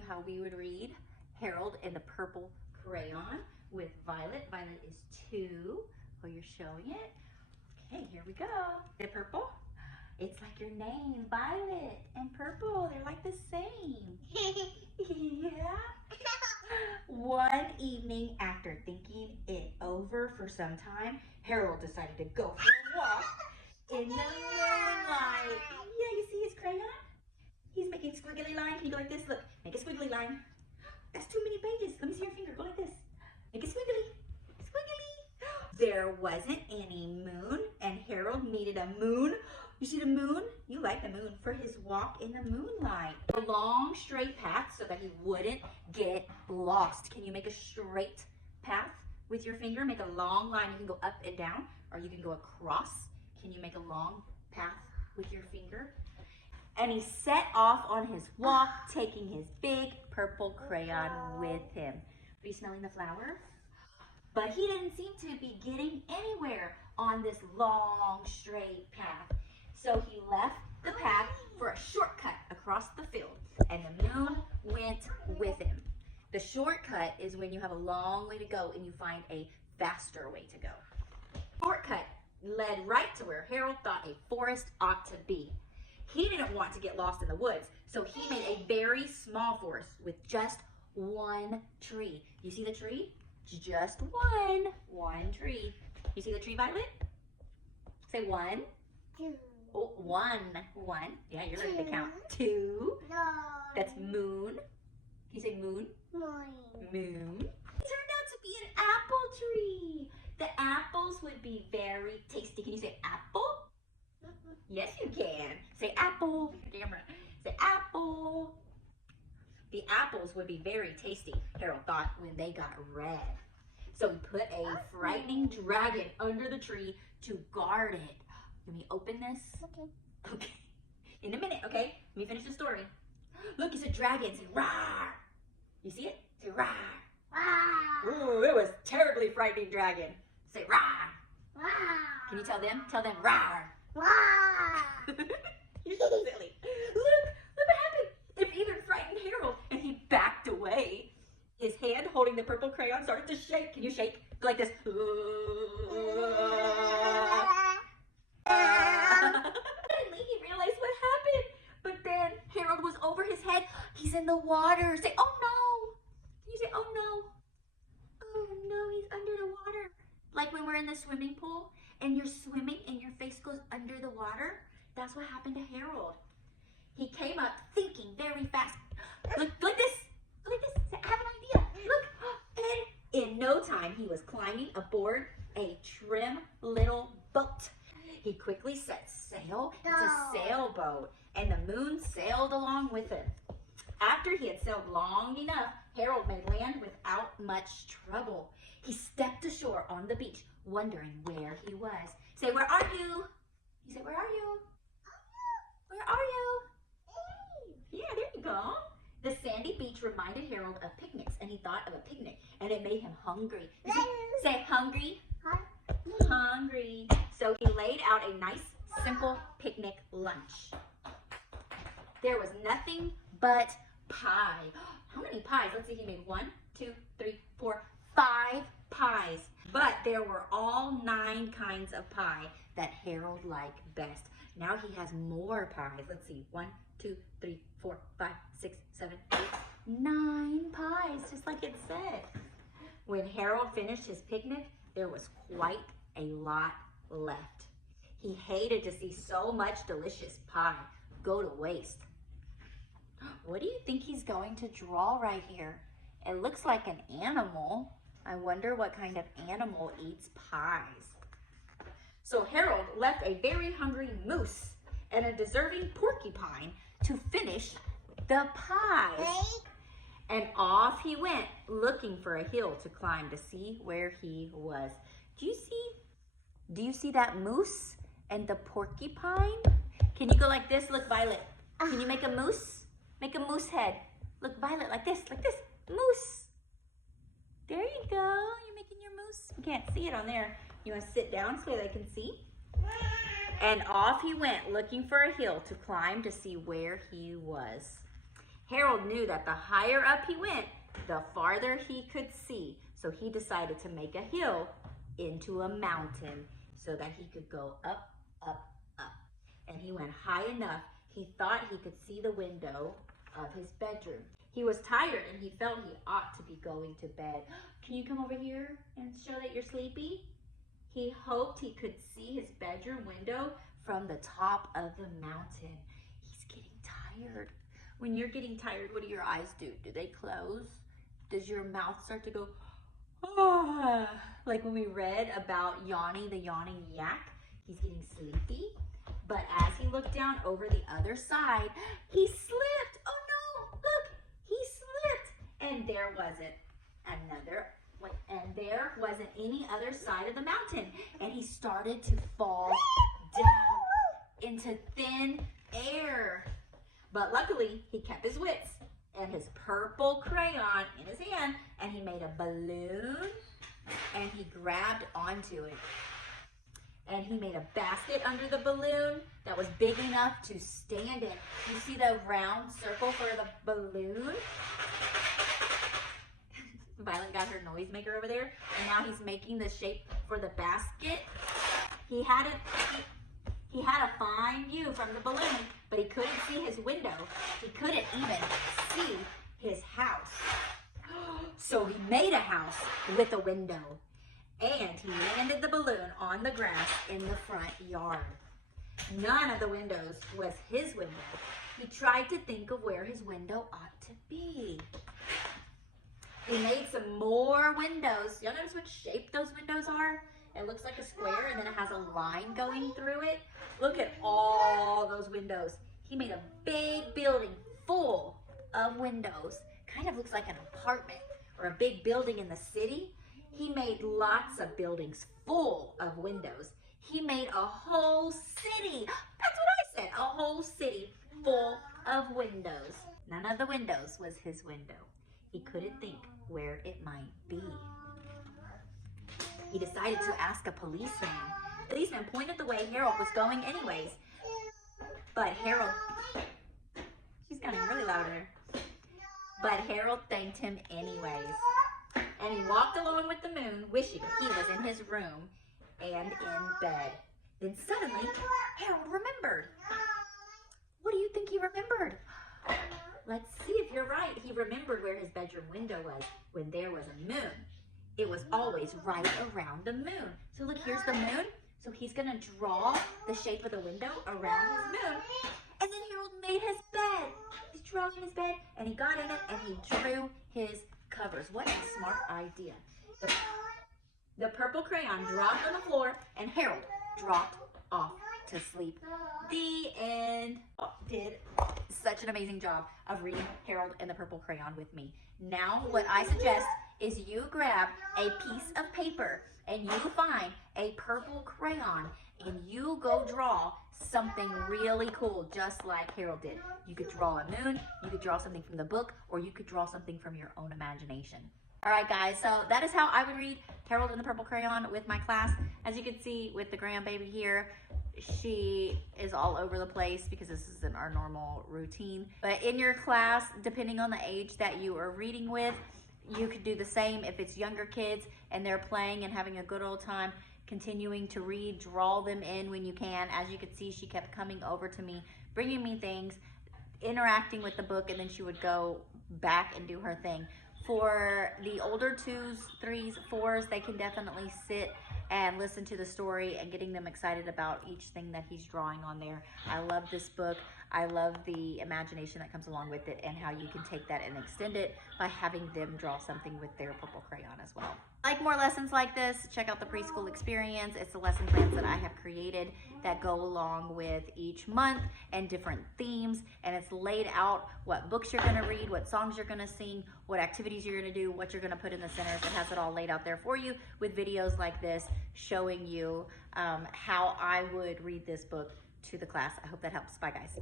you how we would read Harold and the Purple Crayon with Violet. Violet is 2. Oh, you're showing it? Okay, here we go. The purple? It's like your name, Violet and Purple. They're like the same. Yeah. One evening, after thinking it over for some time, Harold decided to go for a walk in the moonlight. Yeah, you see his crayon? He's making squiggly line. Can you go like this? Look, make a squiggly line. That's too many pages. Let me see your finger. Go like this. Make a squiggly. Squiggly. There wasn't any moon, and Harold needed a moon. You see the moon? You like the moon for his walk in the moonlight. A long straight path so that he wouldn't get lost. Can you make a straight path with your finger? Make a long line. You can go up and down, or you can go across. Can you make a long path with your finger? And he set off on his walk, taking his big purple crayon with him. Are you smelling the flowers? But he didn't seem to be getting anywhere on this long, straight path. So he left the path for a shortcut across the field, and the moon went with him. The shortcut is when you have a long way to go and you find a faster way to go. Shortcut led right to where Harold thought a forest ought to be. He didn't want to get lost in the woods, so he made a very small forest with just one tree. You see the tree? Just one tree. You see the tree, Violet? Say 1. 2. Oh, 1. Yeah, you're ready to count. 2. No. That's moon. Can you say moon? Moon. It turned out to be an apple tree. The apples would be very tasty. Can you say apple? Yes, you can. Say apple. Camera. Say apple. The apples would be very tasty, Harold thought, when they got red. So he put a frightening dragon under the tree to guard it. Let me open this. Okay. In a minute, okay? Let me finish the story. Look, it's a dragon. Say rawr. You see it? Say rawr. Ooh, it was terribly frightening dragon. Say rawr. Can you tell them? Tell them rawr. You're so silly. Look what happened. It even frightened Harold, and he backed away. His hand holding the purple crayon started to shake. Can you shake? Go like this. Suddenly he realized what happened. But then Harold was over his head. He's in the water. Say, oh no. Can you say, oh no? Oh no, he's under the water. Like when we're in the swimming pool and you're swimming and your face goes under the water. That's what happened to Harold. He came up thinking very fast. Look like this. Look like this. I have an idea. Look. And in no time, he was climbing aboard a trim little boat. He quickly set sail. It's a sailboat. And the moon sailed along with him. After he had sailed long enough, Harold made land without much trouble. He stepped ashore on the beach, wondering where he was. Say, where are you? You say, where are you? Where are you? Yeah, there you go. The sandy beach reminded Harold of picnics, and he thought of a picnic, and it made him hungry. Say hungry. Hungry. So he laid out a nice, simple picnic lunch. There was nothing but pie. How many pies? Let's see, he made 1, 2, 3, 4, 5 pies. But there were all 9 kinds of pie that Harold liked best. Now he has more pies. Let's see, 1, 2, 3, 4, 5, 6, 7, 8, 9 pies, just like it said. When Harold finished his picnic, there was quite a lot left. He hated to see so much delicious pie go to waste. What do you think he's going to draw right here? It looks like an animal. I wonder what kind of animal eats pies. So Harold left a very hungry moose and a deserving porcupine to finish the pies. And off he went, looking for a hill to climb to see where he was. Do you see that moose and the porcupine? Can you go like this? Look, Violet. Can you make a moose? Make a moose head. Look, Violet, like this, moose. There you go. You're making your moose. You can't see it on there. You want to sit down so they can see? And off he went, looking for a hill to climb to see where he was. Harold knew that the higher up he went, the farther he could see. So he decided to make a hill into a mountain so that he could go up, up, up. And he went high enough, he thought he could see the window of his bedroom. He was tired and he felt he ought to be going to bed. Can you come over here and show that you're sleepy? He hoped he could see his bedroom window from the top of the mountain. He's getting tired. When you're getting tired, what do your eyes do? Do they close? Does your mouth start to go, ah? Like when we read about Yanni, the yawning yak, he's getting sleepy. But as he looked down over the other side, he slipped. Oh no, look, he slipped. And there wasn't any other side of the mountain. And he started to fall down into thin air. But luckily, he kept his wits and his purple crayon in his hand, and he made a balloon, and he grabbed onto it. And he made a basket under the balloon that was big enough to stand in. You see the round circle for the balloon? Violet got her noisemaker over there, and now he's making the shape for the basket. He had a fine view from the balloon, but he couldn't see his window. He couldn't even see his house. So he made a house with a window, and he landed the balloon on the grass in the front yard. None of the windows was his window. He tried to think of where his window ought to be. He made some more windows. Y'all notice what shape those windows are? It looks like a square, and then it has a line going through it. Look at all those windows. He made a big building full of windows. Kind of looks like an apartment or a big building in the city. He made lots of buildings full of windows. He made a whole city. That's what I said, a whole city full of windows. None of the windows was his window. He couldn't think where it might be. He decided to ask a policeman. The policeman pointed the way Harold was going anyways. But Harold, she's getting really loud in here. But Harold thanked him anyways. And he walked along with the moon, wishing he was in his room and in bed. Then suddenly, Harold remembered. What do you think he remembered? Let's see if you're right. He remembered where his bedroom window was when there was a moon. It was always right around the moon. So look, here's the moon. So he's gonna draw the shape of the window around his moon. And then Harold made his bed. He's drawing his bed, and he got in it, and he drew his covers. What a smart idea. The purple crayon dropped on the floor, and Harold dropped off to sleep. The end. Did such an amazing job of reading Harold and the Purple Crayon with me. Now what I suggest is you grab a piece of paper and you find a purple crayon and you go draw something really cool, just like Harold did. You could draw a moon, you could draw something from the book, or you could draw something from your own imagination. All right, guys, so that is how I would read Harold and the Purple Crayon with my class. As you can see with the grandbaby here, she is all over the place because this isn't our normal routine. But in your class, depending on the age that you are reading with, you could do the same. If it's younger kids and they're playing and having a good old time, continuing to read, draw them in when you can. As you could see, she kept coming over to me, bringing me things, interacting with the book, and then she would go back and do her thing. For the older 2s, 3s, 4s, they can definitely sit and listen to the story and getting them excited about each thing that he's drawing on there. I love this book. I love the imagination that comes along with it and how you can take that and extend it by having them draw something with their purple crayon as well. Like more lessons like this, check out the preschool experience. It's the lesson plans that I have created that go along with each month and different themes. And it's laid out what books you're gonna read, what songs you're gonna sing, what activities you're gonna do, what you're gonna put in the centers. It has it all laid out there for you with videos like this showing you how I would read this book to the class. I hope that helps. Bye, guys.